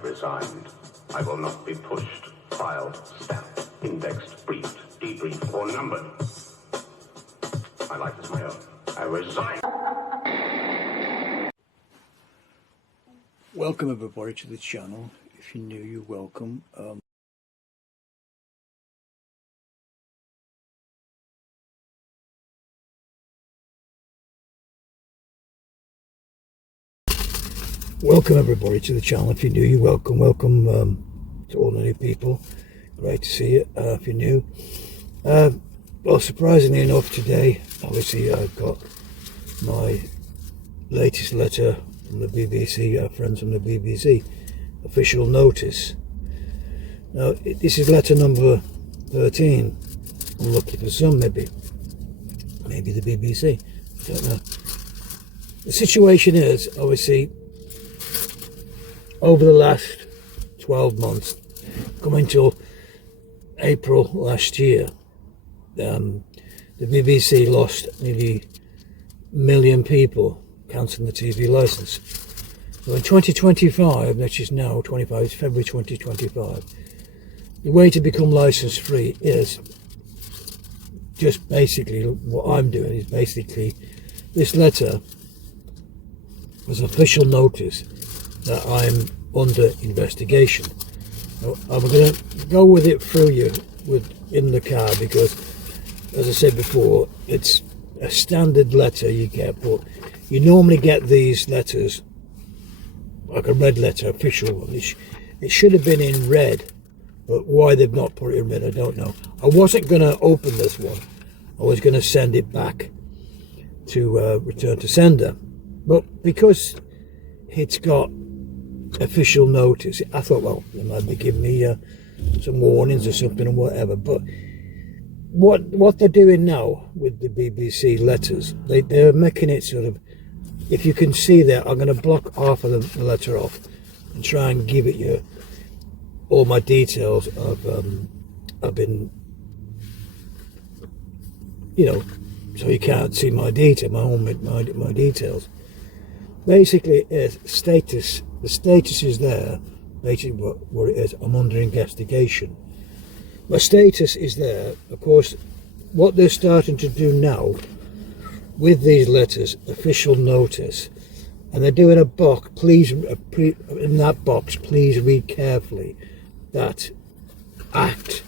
Resigned. I will not be pushed, filed, stamped, indexed, briefed, debriefed, or numbered. My life is my own. I resign. Welcome everybody to the channel. If you're new, you're welcome. Welcome everybody to the channel. If you're new, you're welcome. Welcome to all the new people. Great to see you. If you're new, well, surprisingly enough, today, obviously, I've got my latest letter from the BBC, our friends from the BBC, official notice. Now, this is letter number 13. I'm looking for some, maybe the BBC. I don't know. The situation is, obviously, over the last 12 months, coming till April last year, the BBC lost nearly a million people cancelling the TV licence. So in 2025, which is now 25, it's February 2025, the way to become licence free is just basically what I'm doing is basically this letter was official notice that I'm under investigation. Now, I'm going to go with it through you in the car because, as I said before, it's a standard letter you get, but you normally get these letters like a red letter, official one. It should have been in red, but why they've not put it in red, I don't know. I wasn't going to open this one. I was going to send it back to return to sender, but because it's got official notice, I thought, well, they might be giving me some warnings or something or whatever. But what they're doing now with the BBC letters, they're making it sort of, if you can see there, I'm going to block half of the letter off and try and give it you all my details I've been, you know, so you can't see my detail, my details. Basically, status. The status is there. Basically, what it is, I'm under investigation. My status is there. Of course, what they're starting to do now with these letters, official notice, and they're doing a box. Please, in that box, please read carefully that Act,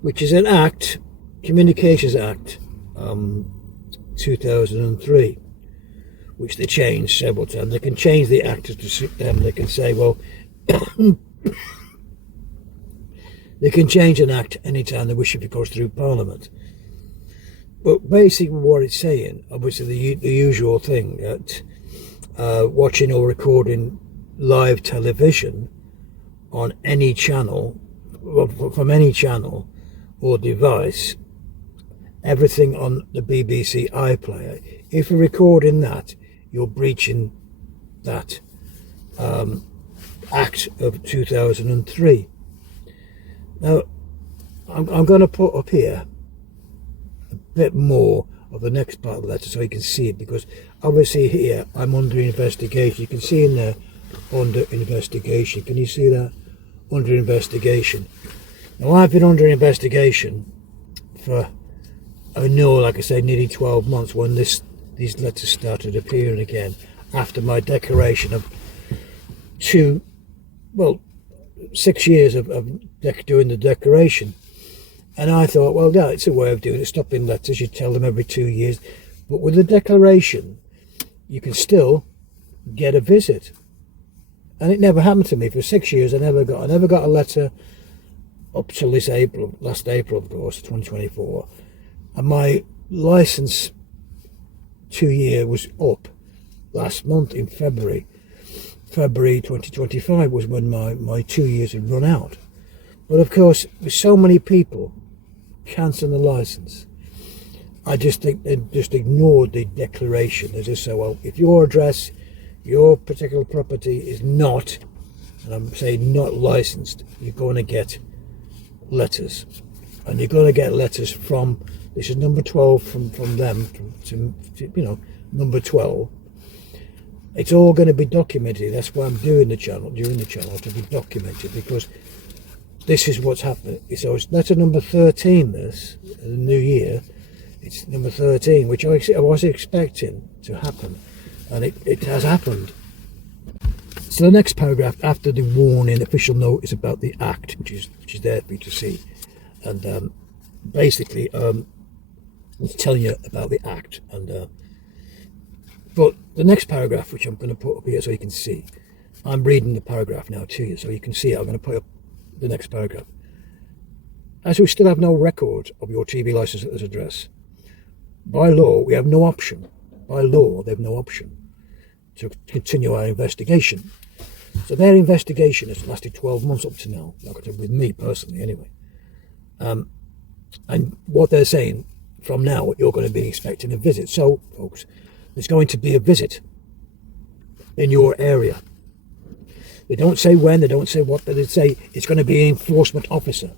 which is an Act, Communications Act, 2003. Which they changed several times. They can change the act to suit them. They can say, well, they can change an act anytime they wish if it goes through Parliament. But basically what it's saying, obviously the usual thing, that watching or recording live television on any channel, from any channel or device, everything on the BBC iPlayer, if you're recording that, you're breaching that Act of 2003. Now, I'm going to put up here a bit more of the next part of the letter so you can see it, because obviously here I'm under investigation. You can see in there, under investigation. Can you see that? Under investigation. Now, I've been under investigation for, I know, like I say, nearly 12 months when these letters started appearing again after my declaration of 6 years of doing the declaration. And I thought, well, yeah, it's a way of doing it, stopping letters. You tell them every 2 years. But with the declaration, you can still get a visit. And it never happened to me. For 6 years, I never got a letter up till this April, last April, of course, 2024. And my license 2 year was up last month in February February 2025 was when my 2 years had run out. But of course, with so many people cancelling the license, I just think they just ignored the declaration. They just say, well, if your address, your particular property is not, and I'm saying not licensed, you're going to get letters. And you're going to get letters from, this is number 12 from them, to number 12. It's all going to be documented. That's why I'm doing the channel, to be documented, because this is what's happening. So it's letter number 13, this, the new year. It's number 13, which I was expecting to happen, and it has happened. So the next paragraph, after the warning, official notice about the Act, which is there for you to see, and basically it's telling you about the Act. And but the next paragraph, which I'm going to put up here so you can see, I'm reading the paragraph now to you so you can see it. I'm going to put up the next paragraph. As we still have no record of your TV license at this address, by law, we have no option. By law, they have no option to continue our investigation. So their investigation has lasted 12 months up to now, like I said, with me personally anyway. And what they're saying, from now, you're going to be expecting a visit. So, folks, there's going to be a visit in your area. They don't say when, they don't say what, but they say it's going to be an enforcement officer.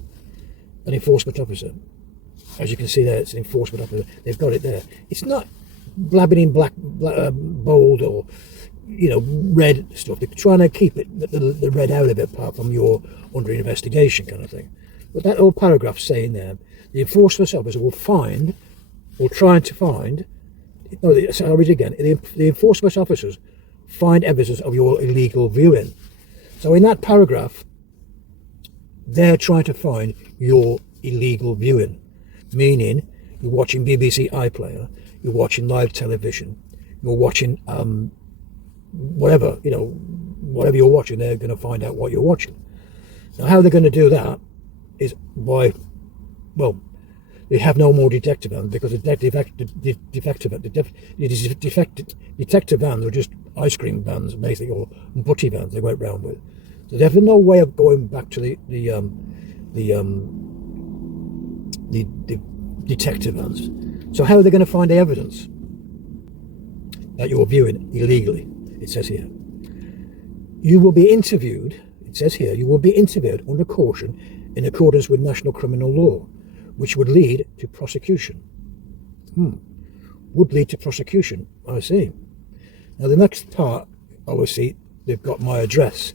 An enforcement officer. As you can see there, it's an enforcement officer. They've got it there. It's not blabbing in black bold or, red stuff. They're trying to keep it, the red out of it, apart from your under investigation kind of thing. But that whole paragraph saying there, the enforcement officer will find, or trying to find, no, I'll read it again. The enforcement officers find evidence of your illegal viewing. So in that paragraph, they're trying to find your illegal viewing. Meaning, you're watching BBC iPlayer, you're watching live television, you're watching whatever, whatever you're watching, they're going to find out what you're watching. Now, how they're going to do that is by, well, they have no more detective vans, because the detective vans are just ice cream vans, basically, or butty vans they went round with. So they have no way of going back to the detective vans. So how are they going to find the evidence that you're viewing illegally? It says here, you will be interviewed. It says here, you will be interviewed under caution in accordance with national criminal law, which would lead to prosecution. Would lead to prosecution, I see. Now the next part, obviously, they've got my address.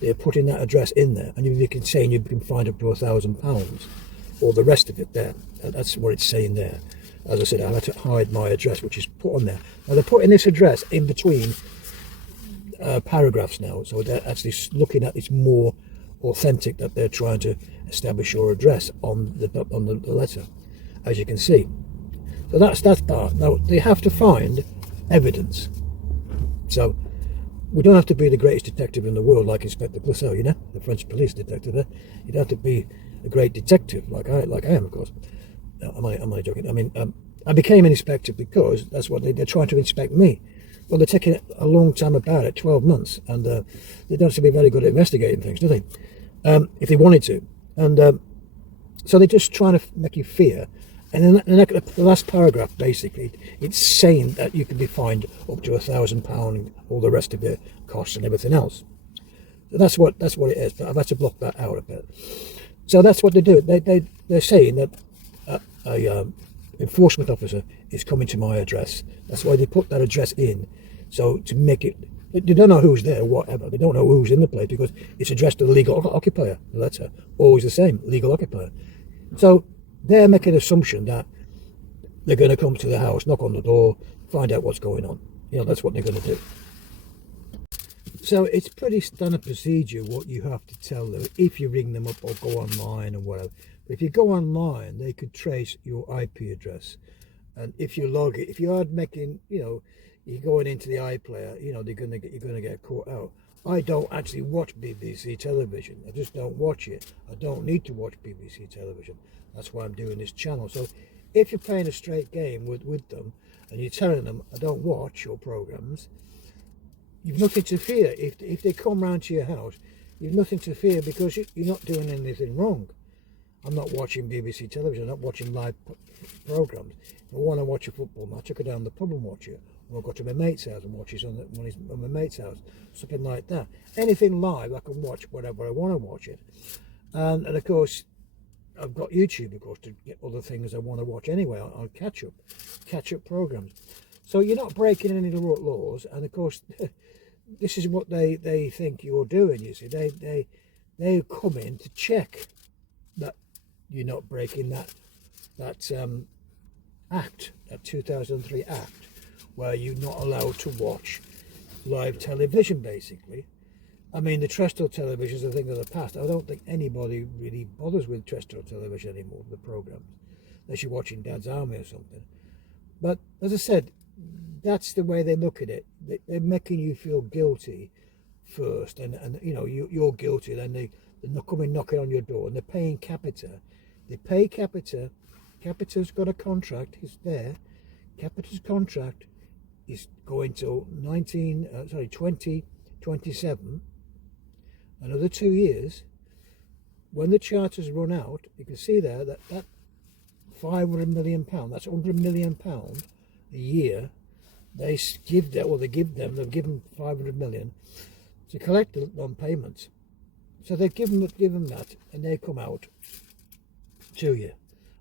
They're putting that address in there, and you can say you can find up to £1,000, or the rest of it there. That's what it's saying there. As I said, I had to hide my address, which is put on there. Now they're putting this address in between paragraphs now, so they're actually looking at it's more authentic, that they're trying to establish your address on the letter, as you can see. So that's that part. Now they have to find evidence. So we don't have to be the greatest detective in the world like Inspector Clouseau, the French police detective. You don't have to be a great detective like I am, of course. No, am I joking? I mean, I became an inspector because that's what they're trying to inspect me. Well, they're taking a long time about it, 12 months, and they don't seem to be very good at investigating things, do they? If they wanted to. And so they're just trying to make you fear. And then the last paragraph, basically, it's saying that you can be fined up to £1,000, all the rest of it, costs and everything else. So that's what it is. But I've had to block that out a bit. So that's what they do. They're saying that a enforcement officer is coming to my address. That's why they put that address in. So to make it, they don't know who's there, whatever. They don't know who's in the place because it's addressed to the legal occupier. The letter always the same, legal occupier. So they're making an assumption that they're going to come to the house, knock on the door, find out what's going on. That's what they're going to do. So it's pretty standard procedure what you have to tell them if you ring them up or go online or whatever. But if you go online, they could trace your IP address. And if you log it, if you are making, you're going into the iPlayer, you're going to get caught out. I don't actually watch BBC television. I just don't watch it. I don't need to watch BBC television. That's why I'm doing this channel. So if you're playing a straight game with them and you're telling them I don't watch your programs, you've nothing to fear. If they come round to your house, you've nothing to fear because you're not doing anything wrong. I'm not watching BBC television, I'm not watching live programmes. If I want to watch a football match, I go down the pub and watch it. Or I go to my mate's house and watch it when he's on my mate's house. Something like that. Anything live, I can watch whenever I want to watch it. And of course, I've got YouTube, of course, to get other things I want to watch anyway. I'll catch up programmes. So you're not breaking any laws, and of course, this is what they think you're doing. You see, they come in to check that you're not breaking that act, that 2003 act, where you're not allowed to watch live television, basically. I mean, the terrestrial television is a thing of the past. I don't think anybody really bothers with terrestrial television anymore, the programmes, unless you're watching Dad's Army or something. But as I said, that's the way they look at it. They're making you feel guilty first, and you know, you're guilty, then they're coming knocking on your door, and they're paying Capita. They pay Capita. Capita's got a contract, it's there. Capita's contract is going till 2027, another 2 years. When the charters run out, you can see there that £500 million, that's £100 million a year, they give that, well, they've given 500 million to collect the non-payments. So they give them that, and they come out to you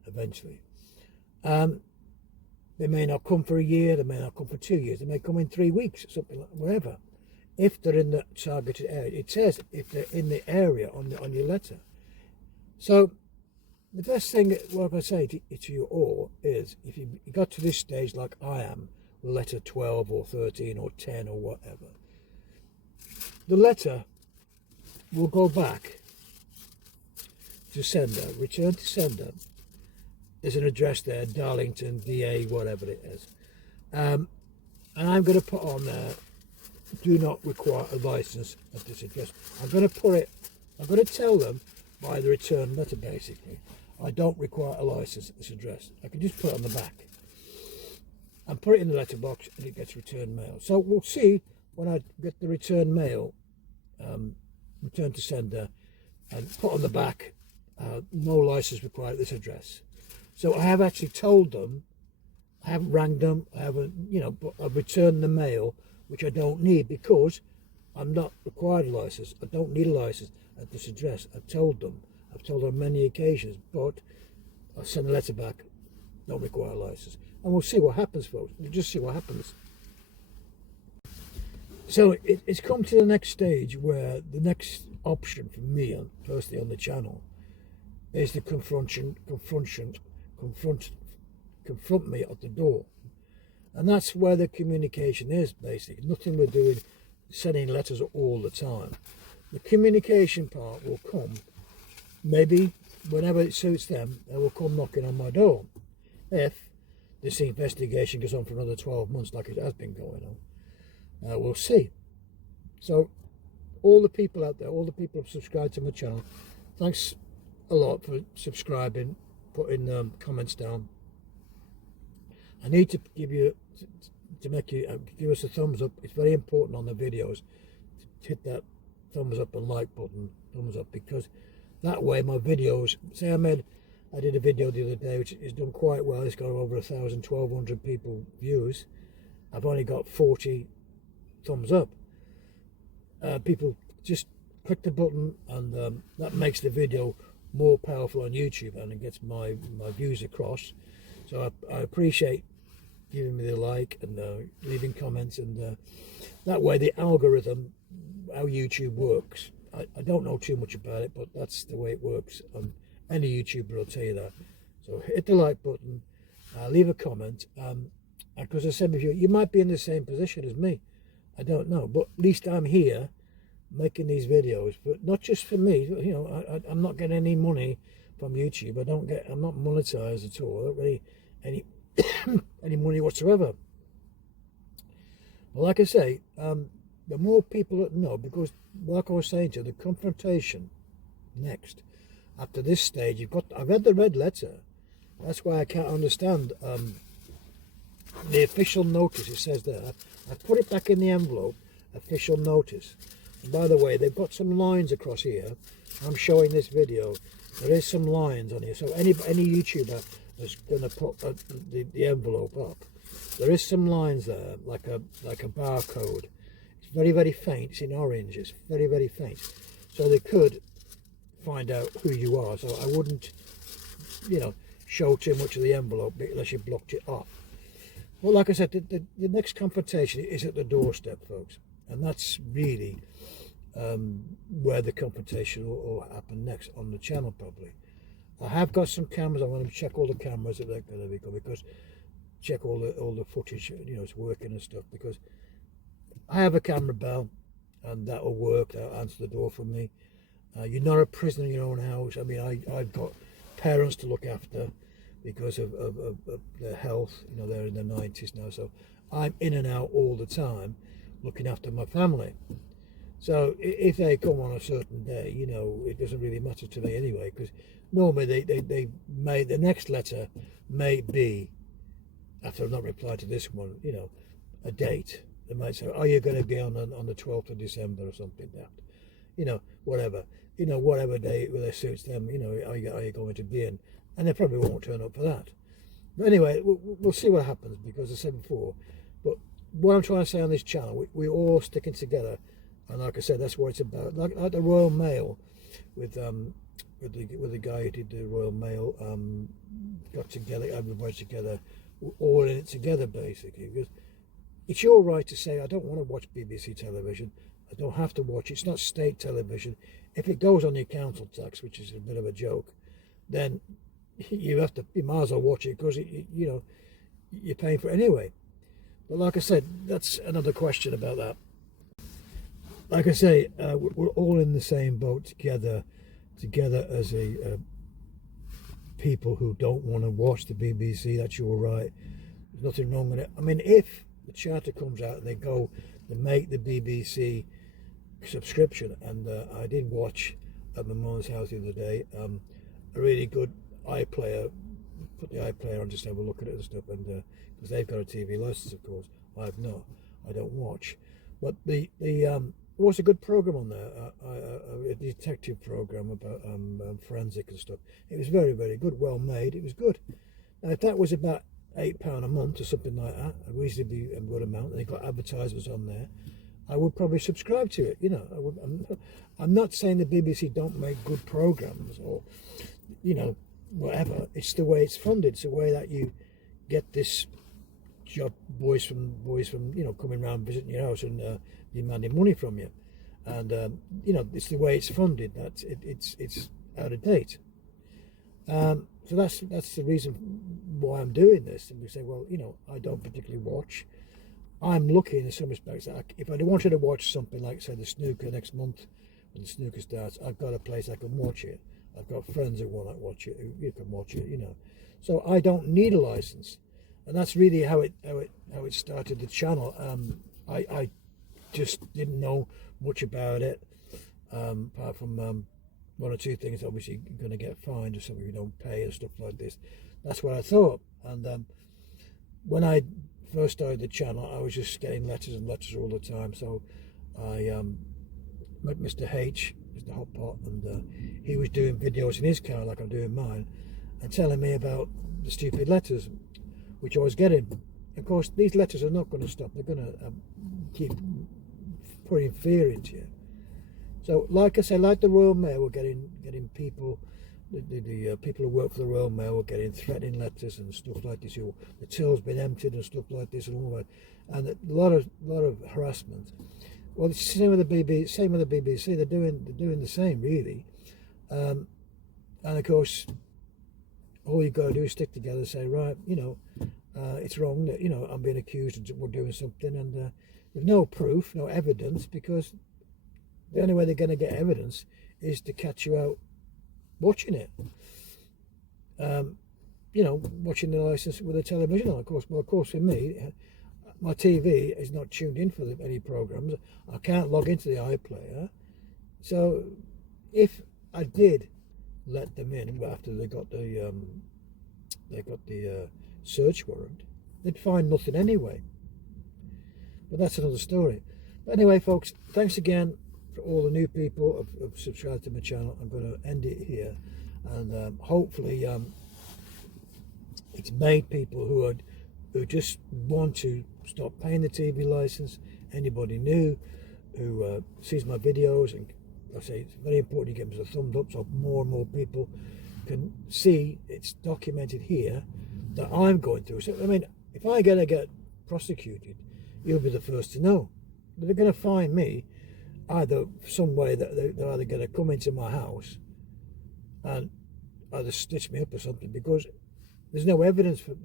eventually. They may not come for a year, they may not come for 2 years, they may come in 3 weeks, something like whatever. If they're in the targeted area, it says if they're in the area on your letter. So the best thing, what I say to you all is, if you got to this stage like I am, letter 12 or 13 or 10 or whatever, the letter will go back to sender, return to sender. There's an address there, Darlington, DA, whatever it is. And I'm going to put on there, do not require a license at this address. I'm going to tell them by the return letter, basically, I don't require a license at this address. I can just put it on the back and put it in the letterbox, and it gets returned mail. So we'll see when I get the return mail, return to sender, and put on the back, no license required at this address. So I have actually told them, I haven't rang them, I haven't, you know, but I've returned the mail, which I don't need because I'm not required a license. I don't need a license at this address. I've told them on many occasions, but I'll send a letter back, don't require a license. And we'll see what happens, folks. We'll just see what happens. So it's come to the next stage where the next option for me, personally on the channel, is to confront me at the door. And that's where the communication is, basically. Nothing we're doing, sending letters all the time. The communication part will come, maybe whenever it suits them, they will come knocking on my door. If this investigation goes on for another 12 months like it has been going on, we'll see. So all the people out there, all the people who have subscribed to my channel, thanks a lot for subscribing, putting comments down. I need to give you, give us a thumbs up. It's very important on the videos to hit that thumbs up and like button, thumbs up, because that way my videos, say I did a video the other day which is done quite well. It's got over 1,000, 1,200 people views. I've only got 40 thumbs up. People just click the button, and that makes the video more powerful on YouTube, and it gets my views across. So I appreciate giving me the like and leaving comments, and that way the algorithm, how YouTube works, I don't know too much about it, but that's the way it works. Any YouTuber will tell you that. So hit the like button, leave a comment, because I said before, you might be in the same position as me. I don't know, but at least I'm here making these videos, but not just for me. You know, I'm not getting any money from YouTube. I'm not monetized at all. I don't really any money whatsoever. Well, like I say, the more people that know, because like I was saying to you, the confrontation next, after this stage, I've read the red letter. That's why I can't understand the official notice. It says there, I put it back in the envelope, official notice. And by the way, they've got some lines across here. I'm showing this video. There is some lines on here. So any YouTuber is going to put the envelope up. There is some lines there, like a barcode. It's very, very faint. It's in orange. It's very, very faint. So they could find out who you are. So I wouldn't, show too much of the envelope unless you blocked it off. Well, like I said, the next confrontation is at the doorstep, folks. And that's really where the confrontation will happen next on the channel, probably. I have got some cameras. I want to check all the cameras that they're going to be good, because check all the footage, it's working and stuff, because I have a camera bell and that will work. That'll answer the door for me. You're not a prisoner in your own house. I mean, I've got parents to look after because of their health. They're in their 90s now, so I'm in and out all the time looking after my family. So if they come on a certain day, it doesn't really matter to me anyway, because normally they may, the next letter may be, after I've not replied to this one, a date. They might say, "Oh, you're going to be on the 12th of December or something like that." Whatever. Whatever day where suits them, are you going to be in? And they probably won't turn up for that. But anyway, we'll see what happens, because I said before, but what I'm trying to say on this channel, we're all sticking together. And like I said, that's what it's about. Like the Royal Mail with the guy who did the Royal Mail, got together, everybody together, all in it together, basically. Because it's your right to say, I don't want to watch BBC television. I don't have to watch it. It's not state television. If it goes on your council tax, which is a bit of a joke, then you might as well watch it, because you're paying for it anyway. But like I said, that's another question about that. Like I say, we're all in the same boat together as a people who don't want to watch the BBC. That's your right. There's nothing wrong with it. I mean, if the charter comes out and they make the BBC subscription, and I did watch at my mum's house the other day, a really good iPlayer. Put the iPlayer on just to have a look at it and stuff, and because they've got a TV license, of course. I've not. I don't watch. But there was a good program on there, a detective program about forensic and stuff. It was very, very good, well made. It was good. Now, if that was about £8 a month or something like that, a reasonably good amount, and they got advertisements on there, I would probably subscribe to it. I'm not saying the BBC don't make good programs or, whatever. It's the way it's funded. It's the way that you get this job, boys from coming around visiting your house and demanding money from you, and it's the way it's funded. That it's out of date. So that's the reason why I'm doing this. And we say, well, I don't particularly watch. I'm lucky in some respects that if I wanted to watch something like, say, the snooker next month when the snooker starts, I've got a place I can watch it. I've got friends who want to watch it, who can watch it, So I don't need a license, and that's really how it started the channel. I just didn't know much about it, apart from one or two things. Obviously, you're going to get fined or something if you don't pay and stuff like this. That's what I thought. And when I first started the channel, I was just getting letters and letters all the time. So I met Mr. H, Mr. Hot Pot, and he was doing videos in his car like I'm doing mine, and telling me about the stupid letters which I was getting. Of course, these letters are not going to stop. They're going to keep putting fear into you. So, like I say, like the Royal Mail, we're getting people, the people who work for the Royal Mail were getting threatening letters and stuff like this. The till's been emptied and stuff like this and all that, and a lot of harassment. Well, it's the same with the BBC. Same with the BBC. They're doing the same, really. And of course, all you've got to do is stick together and say, right, it's wrong that I'm being accused of doing something, and with no proof, no evidence, because the only way they're going to get evidence is to catch you out watching it. Watching the license with a television on. Of course, for me, my TV is not tuned in for any programs. I can't log into the iPlayer. So if I did let them in after they got the search warrant, they'd find nothing anyway. But that's another story. But anyway, folks, thanks again for all the new people who've subscribed to my channel. I'm going to end it here, and hopefully it's made people who just want to stop paying the TV license. Anybody new who sees my videos, and I say it's very important you give us a thumbs up so more and more people can see it's documented here that I'm going through. So I mean, if I'm going to get prosecuted, you'll be the first to know. They're going to find me either some way that they're either going to come into my house and either stitch me up or something, because there's no evidence for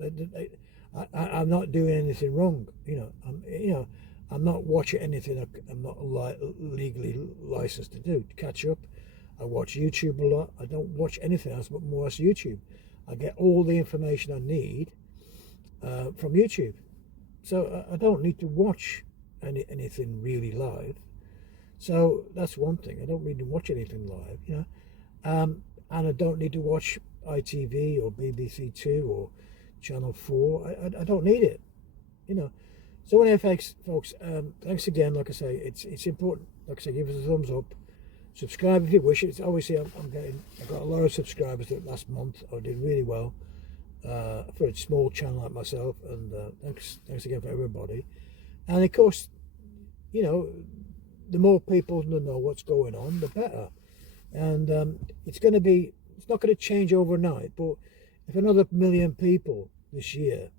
I'm not doing anything wrong. I'm not watching anything I'm not legally licensed to do. To catch up, I watch YouTube a lot. I don't watch anything else but more as YouTube. I get all the information I need from YouTube, so I don't need to watch anything really live. So that's one thing. I don't need to watch anything live, and I don't need to watch ITV or BBC Two or Channel 4. I don't need it, So anyway, folks, thanks again. Like I say, it's important. Like I say, give us a thumbs up, subscribe if you wish. It's obviously I got a lot of subscribers last month. I did really well for a small channel like myself, and thanks again for everybody. And of course, the more people that know what's going on, the better. And it's not going to change overnight, but if another 1 million people this year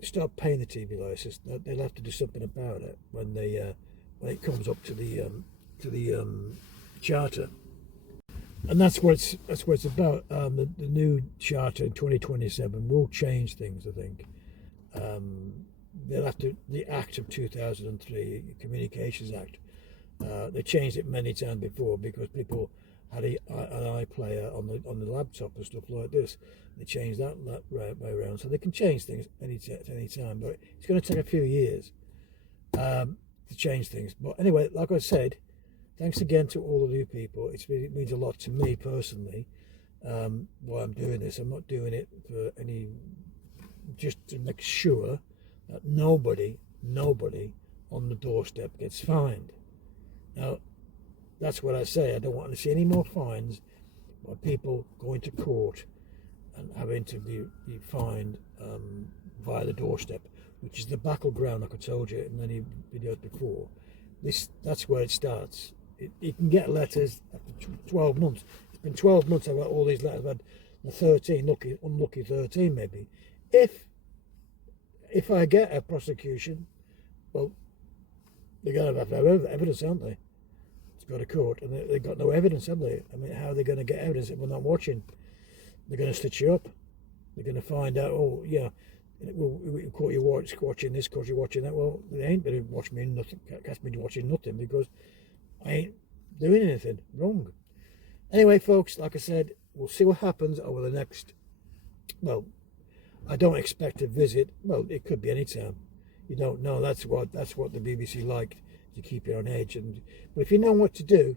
start paying the TV license, they'll have to do something about it when it comes up to the charter. And that's what it's about. The new charter in 2027 will change things, I think. They'll have to, the Act of 2003, Communications Act, they changed it many times before because people had an iPlayer on the laptop and stuff like this. They changed that way around, so they can change things any time, but it's going to take a few years to change things. But anyway, like I said, thanks again to all the new people. It means a lot to me personally why I'm doing this. I'm not doing it for just to make sure that nobody on the doorstep gets fined. Now, that's what I say. I don't want to see any more fines by people going to court and having to be fined via the doorstep, which is the battleground, like I told you in many videos before. That's where it starts. You can get letters after 12 months. It's been 12 months I've got all these letters. I've had the 13, unlucky 13 maybe. If I get a prosecution, well, they're going to have evidence, aren't they? To go to court, and they've got no evidence, have they? I mean, how are they going to get evidence if we're not watching? They're going to stitch you up. They're going to find out, oh, yeah, we caught you watching this, caught you watching that. Well, they ain't going to watch me nothing, catch me watching nothing, because I ain't doing anything wrong. Anyway, folks, like I said, we'll see what happens over the next, well, I don't expect a visit. Well, it could be any time. You don't know. That's what the BBC liked, to keep you on edge. But if you know what to do,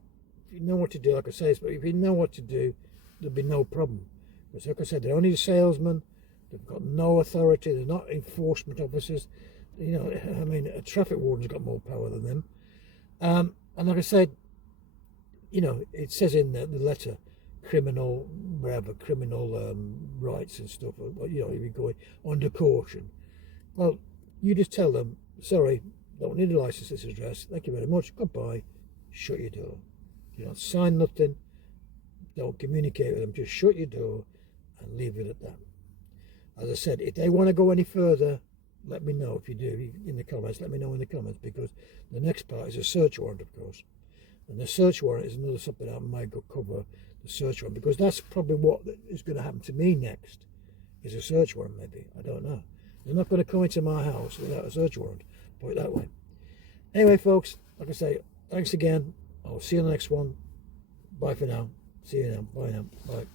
like I say, if you know what to do, there'll be no problem. Because like I said, they're only salesmen. They've got no authority. They're not enforcement officers. I mean, a traffic warden's got more power than them. And like I said, it says in the letter, criminal rights and stuff, you'll be going under caution. Well, you just tell them, sorry, don't need a license, this address, thank you very much, goodbye, shut your door. You don't sign nothing, don't communicate with them, just shut your door and leave it at that. As I said, if they want to go any further, let me know. If you do, in the comments, let me know in the comments, because the next part is a search warrant, of course. And the search warrant is another something I might go cover, the search warrant, because that's probably what is going to happen to me next, is a search warrant maybe. I don't know. They're not going to come into my house without a search warrant, put it that way. Anyway, folks, like I say, thanks again. I'll see you in the next one. Bye for now. See you now. Bye now. Bye.